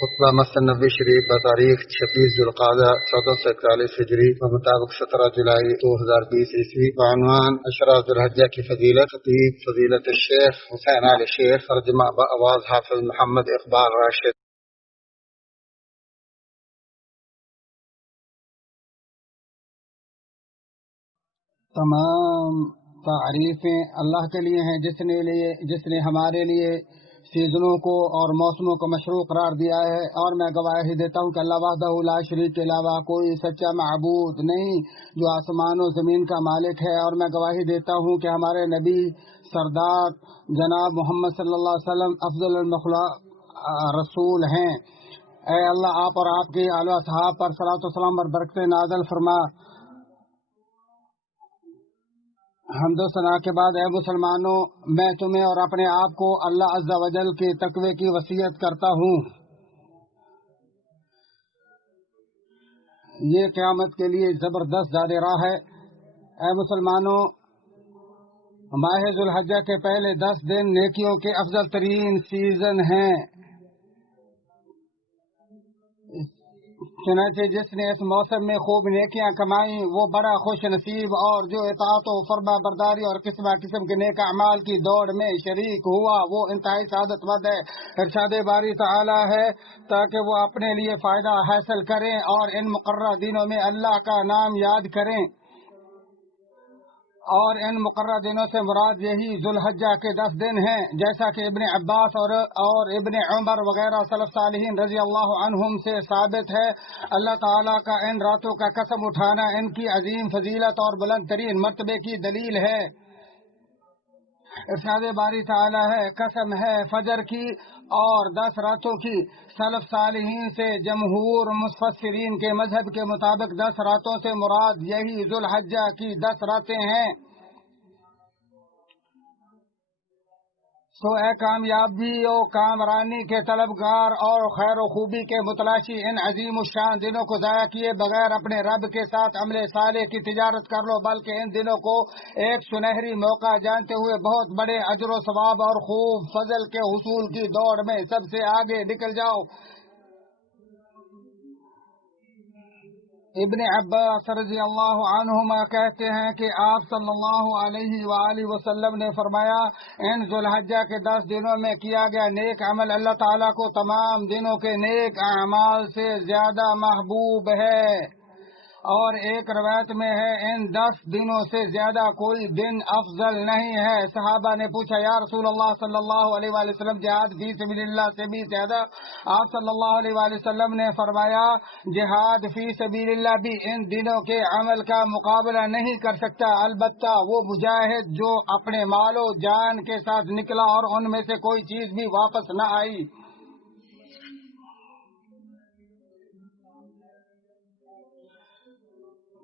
خطبہ مسنوی شریف بتاریخ 26 ذوالقعدہ 1441 ہجری بمطابق 17 جولائی 2020 عیسوی بعنوان اشرا ذوالحجہ کی فضیلت خطیب فضیلت الشیخ حسین علی شیخ ترجمہ بآواز حافظ محمد اقبال راشد۔ تمام تعریفیں اللہ کے لیے ہیں جس نے ہمارے لیے سیزنوں کو اور موسموں کو مشروع قرار دیا ہے، اور میں گواہی دیتا ہوں کہ اللہ وحدہ لا شریک کے علاوہ کوئی سچا معبود نہیں جو آسمان و زمین کا مالک ہے، اور میں گواہی دیتا ہوں کہ ہمارے نبی سردار جناب محمد صلی اللہ علیہ وسلم افضل المخلوق رسول ہیں۔ اے اللہ، آپ اور آپ کے آل و اصحاب پر صلاۃ و سلام اور برکتیں نازل فرما۔ حمد و ثنا کے بعد اے مسلمانوں، میں تمہیں اور اپنے آپ کو اللہ عز و جل کے تقوی کی وصیت کرتا ہوں۔ یہ قیامت کے لیے زبردست زاد راہ ہے۔ اے مسلمانوں، ماہ ذوالحجہ کے پہلے 10 دن نیکیوں کے افضل ترین سیزن ہیں۔ چنانچہ جس نے اس موسم میں خوب نیکیاں کمائیں وہ بڑا خوش نصیب، اور جو اطاعت و فرما برداری اور قسم کے نیک اعمال کی دوڑ میں شریک ہوا وہ انتہائی سعادت مند ہے۔ ارشاد باری تعالی ہے تاکہ وہ اپنے لیے فائدہ حاصل کریں اور ان مقررہ دنوں میں اللہ کا نام یاد کریں، اور ان مقررہ دنوں سے مراد یہی ذوالحجہ کے 10 دن ہیں، جیسا کہ ابن عباس اور ابن عمر وغیرہ سلف صالحین رضی اللہ عنہم سے ثابت ہے۔ اللہ تعالیٰ کا ان راتوں کا قسم اٹھانا ان کی عظیم فضیلت اور بلند ترین مرتبے کی دلیل ہے۔ ارشاد باری تعالیٰ ہے قسم ہے فجر کی اور 10 راتوں کی۔ سلف صالحین سے جمہور مفسرین کے مذہب کے مطابق 10 راتوں سے مراد یہی ذوالحجہ کی 10 راتیں ہیں۔ سو اے کامیابی و کامرانی کے طلبگار اور خیر و خوبی کے متلاشی، ان عظیم الشان دنوں کو ضائع کیے بغیر اپنے رب کے ساتھ عمل صالح کی تجارت کر لو، بلکہ ان دنوں کو ایک سنہری موقع جانتے ہوئے بہت بڑے اجر و ثواب اور خوب فضل کے حصول کی دوڑ میں سب سے آگے نکل جاؤ۔ ابن عباس رضی اللہ عنہما کہتے ہیں کہ آپ صلی اللہ علیہ وآلہ وسلم نے فرمایا، ان ذوالحجہ کے 10 دنوں میں کیا گیا نیک عمل اللہ تعالیٰ کو تمام دنوں کے نیک اعمال سے زیادہ محبوب ہے۔ اور ایک روایت میں ہے ان 10 دنوں سے زیادہ کوئی دن افضل نہیں ہے۔ صحابہ نے پوچھا یا رسول اللہ صلی اللہ علیہ وآلہ وسلم، جہاد فی سبیل اللہ سے بھی زیادہ؟ آپ صلی اللہ علیہ وآلہ وسلم نے فرمایا، جہاد فی سبیل اللہ بھی ان دنوں کے عمل کا مقابلہ نہیں کر سکتا، البتہ وہ مجاہد جو اپنے مال و جان کے ساتھ نکلا اور ان میں سے کوئی چیز بھی واپس نہ آئی۔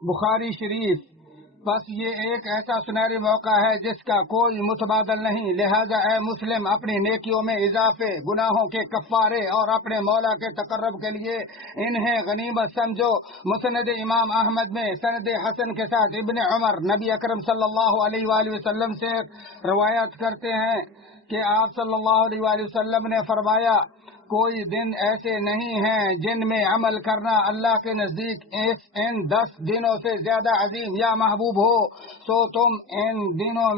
بخاری شریف۔ بس یہ ایک ایسا سنہری موقع ہے جس کا کوئی متبادل نہیں، لہذا اے مسلم اپنی نیکیوں میں اضافے، گناہوں کے کفارے اور اپنے مولا کے تقرب کے لیے انہیں غنیمت سمجھو۔ مسند امام احمد میں سند حسن کے ساتھ ابن عمر نبی اکرم صلی اللہ علیہ وآلہ وسلم سے روایت کرتے ہیں کہ آپ صلی اللہ علیہ وآلہ وسلم نے فرمایا، کوئی دن ایسے نہیں ہیں جن میں عمل کرنا اللہ کے نزدیک ان 10 دنوں سے زیادہ عظیم یا محبوب ہو، سو تم ان دنوں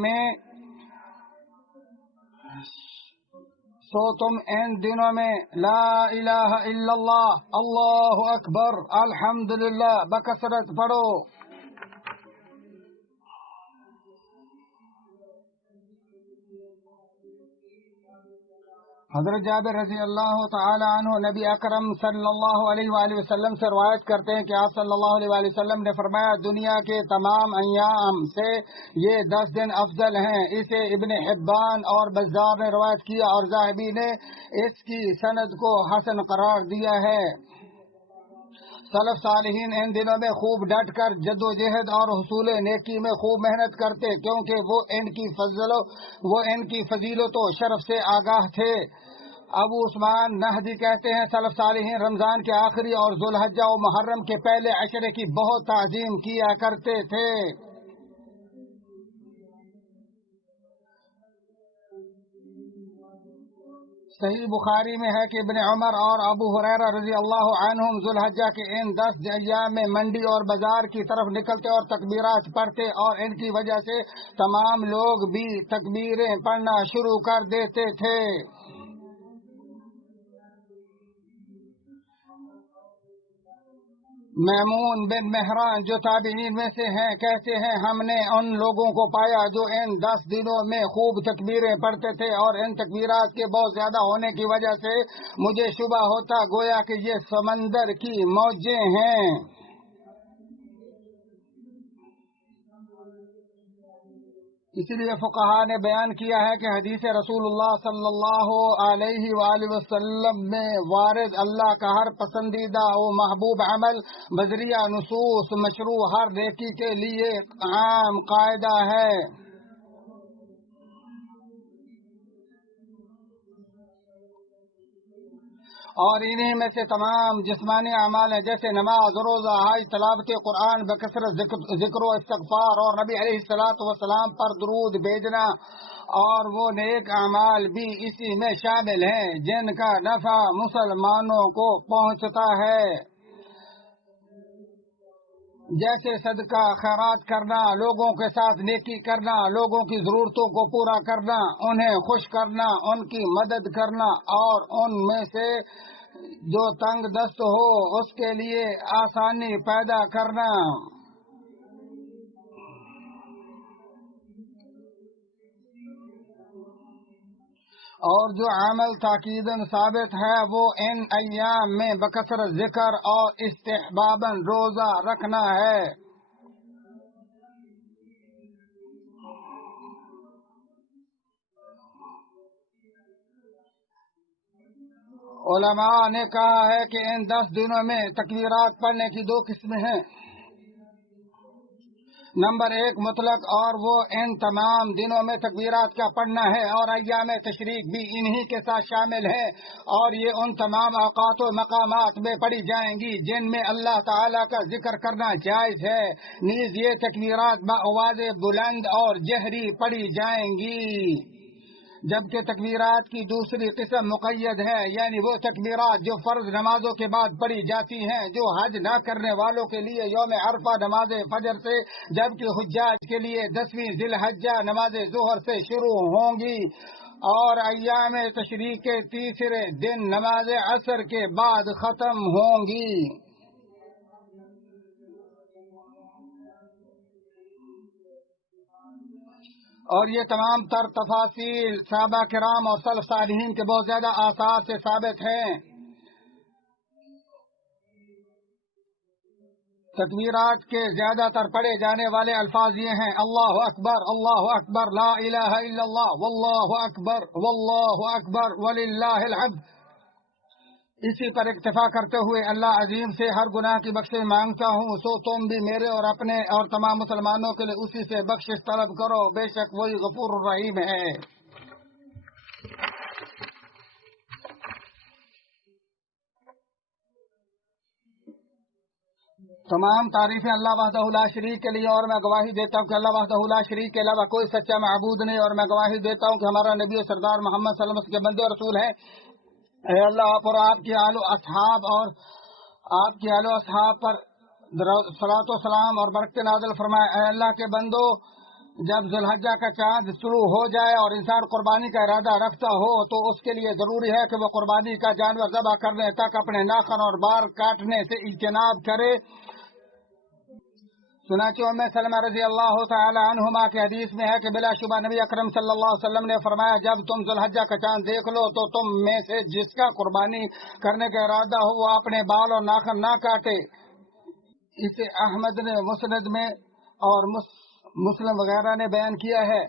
میں لا الہ الا اللہ، اللہ اکبر، الحمدللہ بکثرت پڑھو۔ حضرت جابر رضی اللہ تعالی عنہ نبی اکرم صلی اللہ علیہ وآلہ وسلم سے روایت کرتے ہیں کہ آپ صلی اللہ علیہ وآلہ وسلم نے فرمایا، دنیا کے تمام ایام سے یہ 10 دن افضل ہیں۔ اسے ابن حبان اور بزار نے روایت کیا اور ذاہبی نے اس کی سند کو حسن قرار دیا ہے۔ سلف صالحین ان دنوں میں خوب ڈٹ کر جد و جہد اور حصول نیکی میں خوب محنت کرتے، کیونکہ وہ ان کی فضیلت و شرف سے آگاہ تھے۔ ابو عثمان نہدی کہتے ہیں، سلف صالحین رمضان کے آخری اور ذوالحجہ و محرم کے پہلے عشرے کی بہت تعظیم کیا کرتے تھے۔ صحیح بخاری میں ہے کہ ابن عمر اور ابو ہریرہ رضی اللہ عنہم ذوالحجہ کے ان 10 ایام میں منڈی اور بازار کی طرف نکلتے اور تکبیرات پڑھتے، اور ان کی وجہ سے تمام لوگ بھی تکبیریں پڑھنا شروع کر دیتے تھے۔ میمون بن مہران جو تابعین میں سے ہیں کہتے ہیں ہم نے ان لوگوں کو پایا جو ان 10 دنوں میں خوب تکبیریں پڑھتے تھے، اور ان تکبیرات کے بہت زیادہ ہونے کی وجہ سے مجھے شبہ ہوتا گویا کہ یہ سمندر کی موجیں ہیں۔ اسی لیے فقہاء نے بیان کیا ہے کہ حدیث رسول اللہ صلی اللہ علیہ وآلہ وسلم میں وارد اللہ کا ہر پسندیدہ و محبوب عمل بذریعہ نصوص مشروع ہر نیکی کے لیے عام قاعدہ ہے۔ اور انہی میں سے تمام جسمانی اعمال ہیں، جیسے نماز، روزہ، حج، تلاوت قرآن، بکثرت ذکر و استغفار، اور نبی علیہ الصلاۃ والسلام پر درود بھیجنا، اور وہ نیک اعمال بھی اسی میں شامل ہیں جن کا نفع مسلمانوں کو پہنچتا ہے، جیسے صدقہ خیرات کرنا، لوگوں کے ساتھ نیکی کرنا، لوگوں کی ضرورتوں کو پورا کرنا، انہیں خوش کرنا، ان کی مدد کرنا، اور ان میں سے جو تنگ دست ہو اس کے لیے آسانی پیدا کرنا۔ اور جو عمل تاکیداً ثابت ہے وہ ان ایام میں بکثرت ذکر اور استحباباً روزہ رکھنا ہے۔ علماء نے کہا ہے کہ ان 10 دنوں میں تکبیرات پڑھنے کی 2 قسمیں ہیں۔ نمبر 1 مطلق، اور وہ ان تمام دنوں میں تکبیرات کا پڑھنا ہے، اور ایام تشریق بھی انہی کے ساتھ شامل ہے، اور یہ ان تمام اوقات و مقامات میں پڑھی جائیں گی جن میں اللہ تعالیٰ کا ذکر کرنا جائز ہے۔ نیز یہ تکبیرات بآواز بلند اور جہری پڑھی جائیں گی، جبکہ تکبیرات کی دوسری قسم مقید ہے، یعنی وہ تکبیرات جو فرض نمازوں کے بعد پڑھی جاتی ہیں، جو حج نہ کرنے والوں کے لیے یوم عرفہ نماز فجر سے، جبکہ حجاج کے لیے 10ویں ذی الحجہ نماز ظہر سے شروع ہوں گی، اور ایام تشریق کے تیسرے دن نماز عصر کے بعد ختم ہوں گی۔ اور یہ تمام تر تفاصیل صحابہ کرام اور سلف صالحین کے بہت زیادہ آثار سے ثابت ہیں۔ تکبیرات کے زیادہ تر پڑھے جانے والے الفاظ یہ ہیں: اللہ اکبر، لا الہ الا اللہ، واللہ اکبر وللہ الحمد۔ اسی پر اکتفا کرتے ہوئے اللہ عظیم سے ہر گناہ کی بخشش مانگتا ہوں، سو تم بھی میرے اور اپنے اور تمام مسلمانوں کے لیے اسی سے بخشش طلب کرو، بے شک وہی غفور الرحیم ہے۔ تمام تعریفیں اللہ وحدہ لا شریک کے لیے، اور میں گواہی دیتا ہوں کہ اللہ وحدہ لا شریک کے علاوہ کوئی سچا معبود نہیں، اور میں گواہی دیتا ہوں کہ ہمارا نبی سردار محمد صلی اللہ علیہ وسلم کے بندے اور رسول ہیں۔ اے اللہ، آپ اور آپ کے آل و اصحاب اور آپ کے آل و اصحاب پر صلاۃ و سلام اور برکت نازل فرمائے۔ اے اللہ کے بندو، جب ذی الحجہ کا چاند شروع ہو جائے اور انسان قربانی کا ارادہ رکھتا ہو تو اس کے لیے ضروری ہے کہ وہ قربانی کا جانور ذبح کرنے تک اپنے ناخن اور بال کاٹنے سے اجتناب کرے۔ چنانچہ ام سلمہ رضی اللہ تعالی عنہما کی حدیث میں ہے کہ بلا شبہ نبی اکرم صلی اللہ علیہ وسلم نے فرمایا، جب تم ذی الحجہ کا چاند دیکھ لو تو تم میں سے جس کا قربانی کرنے کا ارادہ ہو وہ اپنے بال اور ناخن نہ کاٹے۔ اسے احمد نے مسند میں اور مسلم وغیرہ نے بیان کیا ہے۔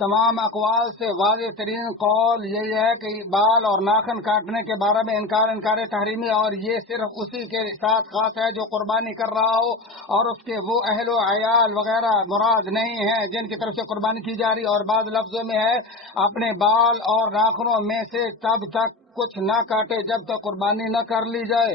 تمام اقوال سے واضح ترین قول یہی ہے کہ بال اور ناخن کاٹنے کے بارے میں انکار تحریمی، اور یہ صرف اسی کے ساتھ خاص ہے جو قربانی کر رہا ہو، اور اس کے وہ اہل و عیال وغیرہ مراد نہیں ہیں جن کی طرف سے قربانی کی جا رہی، اور بعض لفظوں میں ہے اپنے بال اور ناخنوں میں سے تب تک کچھ نہ کاٹے جب تک قربانی نہ کر لی جائے۔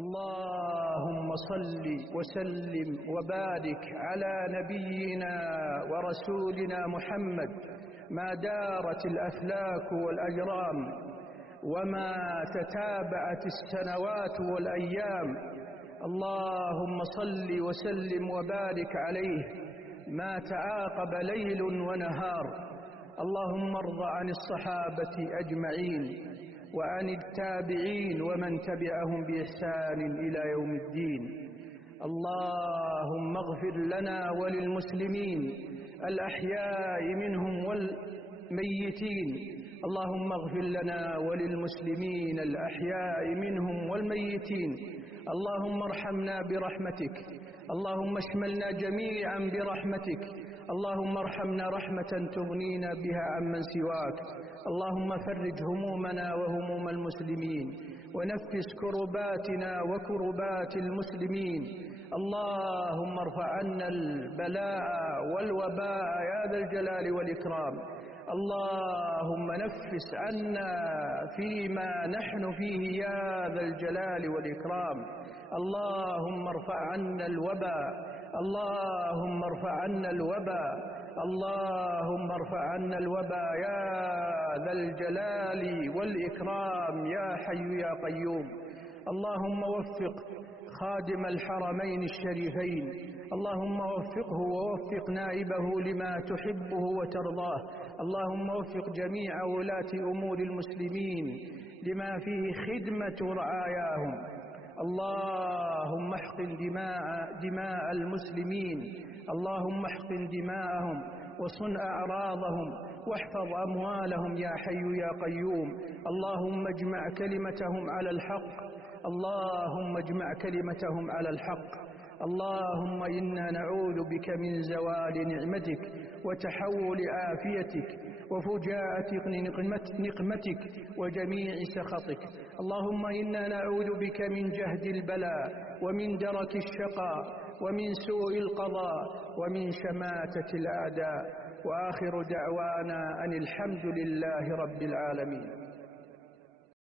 اللهم صل وسلم وبارك على نبينا ورسولنا محمد ما دارت الأفلاك والأجرام وما تتابعت السنوات والأيام. اللهم صل وسلم وبارك عليه ما تعاقب ليل ونهار. اللهم ارض عن الصحابة أجمعين وعن التابعين ومن تبعهم بإحسان إلى يوم الدين. اللهم اغفر لنا وللمسلمين الأحياء منهم والميتين. اللهم اغفر لنا وللمسلمين الأحياء منهم والميتين. اللهم ارحمنا برحمتك. اللهم اشملنا جميعا برحمتك. اللهم ارحمنا رحمة تغنينا بها عمن سواك. اللهم فرج همومنا وهموم المسلمين ونفس كرباتنا وكربات المسلمين. اللهم ارفع عنا البلاء والوباء يا ذا الجلال والإكرام. اللهم نفس عنا فيما نحن فيه يا ذا الجلال والإكرام. اللهم ارفع عنا الوباء. اللهم ارفع عنا الوباء. اللهم ارفع عنا الوباء يا ذا الجلال والإكرام يا حي يا قيوم. اللهم وفق خادم الحرمين الشريفين. اللهم وفقه ووفق نائبه لما تحبه وترضاه. اللهم وفق جميع ولاة أمور المسلمين لما فيه خدمة رعاياهم. اللهم احقن دماء المسلمين. اللهم احقن دماءهم وصن أعراضهم واحفظ أموالهم يا حي يا قيوم. اللهم اجمع كلمتهم على الحق. اللهم اجمع كلمتهم على الحق. اللهم إنا نعوذ بك من زوال نعمتك وتحول عافيتك وفجاءة نقمتك وجميع سخطك. اللهم إنا نعوذ بك من جهد البلاء ومن درك الشقاء ومن سوء القضاء ومن شماتة الأعداء. وآخر دعوانا أن الحمد لله رب العالمين.